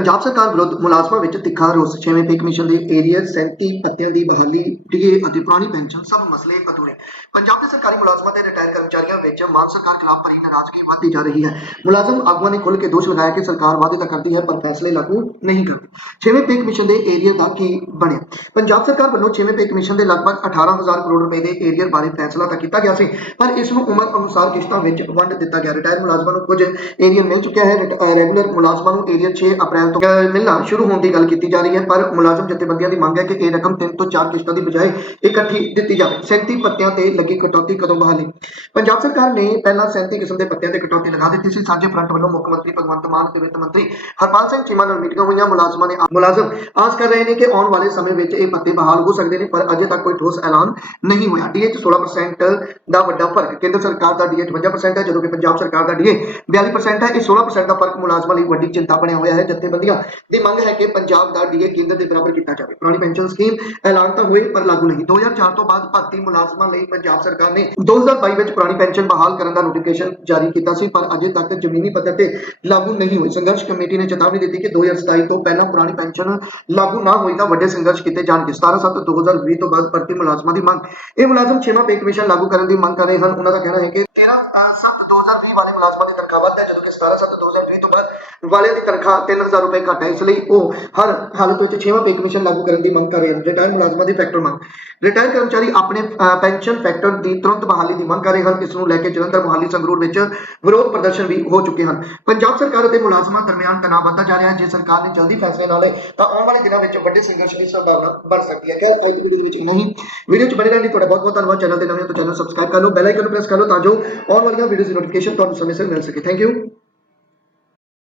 ਪੰਜਾਬ ਸਰਕਾਰ ਵਿਰੁੱਧ ਮੁਲਾਜ਼ਮਾਂ ਵਿੱਚ ਤਿੱਖਾ ਰੋਸ, ਛੇਵੇਂ ਪੇ ਕਮਿਸ਼ਨ ਦੇ ਏਰੀਆ 37 ਪੱਤਿਆਂ ਦੀ ਬਹਾਲੀ ਡੀਏ ਅਤੇ ਪੁਰਾਣੀ ਪੈਨਸ਼ਨ ਸਭ ਮਸਲੇ ਅਧੂਰੇ। ਪੰਜਾਬ ਦੇ ਸਰਕਾਰੀ ਮੁਲਾਜ਼ਮਾਂ ਤੇ ਰਿਟਾਇਰ ਕਰਮਚਾਰੀਆਂ ਵਿੱਚ ਮਾਨ ਸਰਕਾਰ ਖਿਲਾਫ ਭਰੀ ਨਾਰਾਜ਼ਗੀ ਵੱਧਦੀ ਜਾ ਰਹੀ ਹੈ। ਮੁਲਾਜ਼ਮ ਆਗੂਆਂ ਨੇ ਖੁੱਲ੍ਹ ਕੇ ਦੋਸ਼ ਲਗਾਇਆ ਕਿ ਸਰਕਾਰ ਵਾਅਦੇ ਤਾਂ ਕਰਦੀ ਹੈ, ਪਰ ਫੈਸਲੇ ਲਾਗੂ ਨਹੀਂ ਕਰਦੀ। ਛੇਵੇਂ ਪੇ ਕਮਿਸ਼ਨ ਦੇ ਏਰੀਆ ਦਾ ਕੀ ਬਣਿਆ? ਪੰਜਾਬ ਸਰਕਾਰ ਵੱਲੋਂ ਛੇਵੇਂ ਪੇ ਕਮਿਸ਼ਨ ਦੇ ਲਗਭਗ 18000 ਕਰੋੜ ਰੁਪਏ ਦੇ ਏਰੀਅਰ ਬਾਰੇ ਫੈਸਲਾ ਤਾਂ ਕੀਤਾ ਗਿਆ ਸੀ, ਪਰ ਇਸ ਨੂੰ ਉਮਰ ਅਨੁਸਾਰ ਕਿਸ਼ਤਾਂ ਵਿੱਚ ਵੰਡ ਦਿੱਤਾ ਗਿਆ। ਰਿਟਾਇਰ ਮੁਲਾਜ਼ਮਾਂ ਨੂੰ ਕੁਝ ਏਰੀਅਰ ਮਿਲ ਚੁੱਕਿਆ ਹੈ। ਰਿਟ- ਰੈਗੂਲਰ ਮੁਲਾਜ਼ਮਾਂ ਨੂੰ ਏਰੀਅਰ 6 ਅਪ੍ਰੈਲ ਤੋਂ ਮਿਲਣਾ ਸ਼ੁਰੂ ਹੋਣ ਦੀ ਗੱਲ ਕੀਤੀ ਜਾ ਰਹੀ ਹੈ, ਪਰ ਮੁਲਾਜ਼ਮ ਜਥੇਬੰਦੀਆਂ ਦੀ ਮੰਗ ਹੈ ਕਿ ਇਹ ਰਕਮ 3 ਤੋਂ 4 ਕਿਸ਼ਤਾਂ ਦੀ ਬਜਾਏ ਇਕੱਠੀ ਦਿੱਤੀ ਜਾਵੇ। 37 ਪੱਤਿਆਂ ਤੇ ਲੱਗੀ ਕਟੌਤੀ ਕਦੋਂ ਬਹਾਲੀ? ਪੰਜਾਬ ਸਰਕਾਰ ਨੇ ਪਹਿਲਾਂ 37 ਕਿਸਮ ਦੇ ਪੱਤਿਆਂ ਤੇ ਕਟੌਤੀ ਲਗਾ ਦਿੱਤੀ ਸੀ। ਸਾਂਝੇ ਫਰੰਟ ਵੱਲੋਂ ਮੁੱਖ ਮੰਤਰੀ ਭਗਵੰਤ ਮਾਨ ਅਤੇ ਵਿੱਤ ਮੰਤਰੀ ਹਰਪਾਲ ਸਿੰਘ ਚੀਮਾ ਨਾਲ ਮੀਟਿੰਗਾਂ ਹੋਈਆਂ। ਮੁਲਾਜ਼ਮਾਂ ਨੇ ਮੁਲਾਜ਼ਮ ਆਸ ਕਰ ਰਹੇ ਨੇ ਕਿ ਆਉਣ ਵਾਲੇ ਸਮੇਂ ਵਿੱਚ ਇਹ ਪੱਤੇ ਬਹਾਲ ਹੋ ਸਕਦੇ ਨੇ, ਪਰ ਅਜੇ ਤੱਕ ਕੋਈ ਠੋਸ ਐਲਾਨ ਨਹੀਂ ਹੋਇਆ। ਡੀਏ 'ਚ 16% ਦਾ ਵੱਡਾ ਫ਼ਰਕ, ਕੇਂਦਰ ਸਰਕਾਰ ਦਾ ਡੀਏ 52% ਹੈ, ਜਦੋਂ ਕਿ ਪੰਜਾਬ ਸਰਕਾਰ ਦਾ ਡੀਏ 42% ਹੈ। ਇਹ 16% ਦਾ ਫ਼ਰਕ ਮੁਲਾਜ਼ਮਾਂ ਲਈ ਵੱਡੀ ਚਿੰਤਾ ਬਣਿਆ ਹੋਇਆ ਹੈ। ਜਥੇਬੰਦੀ ਜਥੇਬੰਦੀਆਂ ਦੀ ਮੰਗ ਹੈ ਕਿ ਪੰਜਾਬ ਦਾ ਡੀਏ ਕੇਂਦਰ ਦੇ ਬਰਾਬਰ ਕੀਤਾ ਜਾਵੇ। ਪੁਰਾਣੀ ਪੈਨਸ਼ਨ ਸਕੀਮ ਐਲਾਨ ਤਾਂ ਹੋਈ ਪਰ ਲਾਗੂ ਨਹੀਂ। 2004 ਤੋਂ ਬਾਅਦ ਭਰਤੀ ਮੁਲਾਜ਼ਮਾਂ ਲਈ ਪੰਜਾਬ ਸਰਕਾਰ ਨੇ 2022 ਵਿੱਚ ਪੁਰਾਣੀ ਪੈਨਸ਼ਨ ਬਹਾਲ ਕਰਨ ਦਾ ਨੋਟੀਫਿਕੇਸ਼ਨ ਜਾਰੀ ਕੀਤਾ ਸੀ, ਪਰ ਅਜੇ ਤੱਕ ਜ਼ਮੀਨੀ ਪੱਧਰ ਤੇ ਲਾਗੂ ਨਹੀਂ ਹੋਈ। ਸੰਘਰਸ਼ ਕਮੇਟੀ ਨੇ ਚੇਤਾਵਨੀ ਦਿੱਤੀ ਕਿ 2027 ਤੋਂ ਪਹਿਲਾਂ ਪੁਰਾਣੀ ਪੈਨਸ਼ਨ ਲਾਗੂ ਨਾ ਹੋਈ ਤਾਂ ਵੱਡੇ ਸੰਘਰਸ਼ ਕੀਤੇ ਜਾਣਗੇ। 17 ਸੱਤ 2020 ਤੋਂ ਬਾਅਦ ਭਰਤੀ ਮੁਲਾਜ਼ਮਾਂ ਦੀ ਮੰਗ। ਇਹ ਮੁਲਾਜ਼ਮ ਛੇਵਾਂ ਪੇ ਕਮਿਸ਼ਨ ਲਾਗੂ ਕਰਨ ਦੀ ਮੰਗ ਕਰ ਰਹੇ ਹਨ। ਉਹਨਾਂ ਦਾ ਕਹਿਣਾ ਹੈ ਕਿ 13 ਸੱਤ 2020 ਵਾਲੇ ਮੁਲਾਜ਼ਮਾਂ ਦੀ ਤਨਖਾਹ ਵੱਧ ਹੈ, ਜਦੋਂ ਕਿ 17 ਸੱਤ 2020 ਤੋਂ ਬਾਅਦ ਵਾਲਿਆਂ ਦੀ ਤਨਖਾਹ 3000 ਰੁਪਏ ਘੱਟ ਹੈ ਇਸ ਲਈ ਉਹ ਹਰ ਹਾਲਤ ਵਿੱਚ ਛੇਵਾਂ ਪੇ ਕਮਿਸ਼ਨ ਲਾਗੂ ਕਰਨ ਦੀ ਮੰਗ ਕਰ ਰਹੇ ਹਨ। ਰਿਟਾਇਰ ਮੁਲਾਜ਼ਮਾਂ ਦੀ ਫੈਕਟਰ ਮੰਗ। ਰਿਟਾਇਰ ਕਰਮਚਾਰੀ ਆਪਣੇ ਪੈਨਸ਼ਨ ਫੈਕਟਰ ਦੀ ਤੁਰੰਤ ਬਹਾਲੀ ਦੀ ਮੰਗ ਕਰ ਰਹੇ ਹਨ। ਇਸ ਨੂੰ ਲੈ ਕੇ ਜਲੰਧਰ ਮੁਹਾਲੀ ਸੰਗਰੂਰ ਵਿੱਚ ਵਿਰੋਧ ਪ੍ਰਦਰਸ਼ਨ ਵੀ ਹੋ ਚੁੱਕੇ ਹਨ। ਪੰਜਾਬ ਸਰਕਾਰ ਅਤੇ ਮੁਲਾਜ਼ਮਾਂ ਦਰਮਿਆਨ ਤਣਾਅ ਵੱਧਦਾ ਜਾ ਰਿਹਾ ਹੈ। ਜੇ ਸਰਕਾਰ ਨੇ ਜਲਦੀ ਫੈਸਲੇ ਨਾ ਲਏ, ਤਾਂ ਆਉਣ ਵਾਲੇ ਦਿਨਾਂ ਵਿੱਚ ਵੱਡੇ ਸੰਘਰਸ਼ ਦੀ ਸੰਭਾਵਨਾ ਬਣ ਸਕਦੀ ਹੈ। ਕਿ ਅੱਜ ਦੀ ਵੀਡੀਓ ਦੇ ਵਿੱਚ ਨਹੀਂ ਵੀਡੀਓ ਚ ਬਣੇ ਰਹਿਣ ਲਈ ਤੁਹਾਡਾ ਬਹੁਤ ਬਹੁਤ ਧੰਨਵਾਦ। ਚੈਨਲ ਦੇ ਨਵੇਂ ਹੋ ਚੈਨਲ ਸਬਸਕ੍ਰਾਈਬ ਕਰ ਲਓ ਬੈਲ ਆਈਕਨ ਨੂੰ ਪ੍ਰੈਸ ਕਰ ਲਓ, ਤਾਂ ਜੋ ਆਉਣ ਵਾਲੀਆਂ ਵੀਡੀਓਜ਼ ਦੀ ਨੋਟੀਫਿਕੇਸ਼ਨ ਤੁਹਾਨੂੰ ਸਮੇਂ ਸਿਰ ਮਿਲ ਸਕੇ। Thank you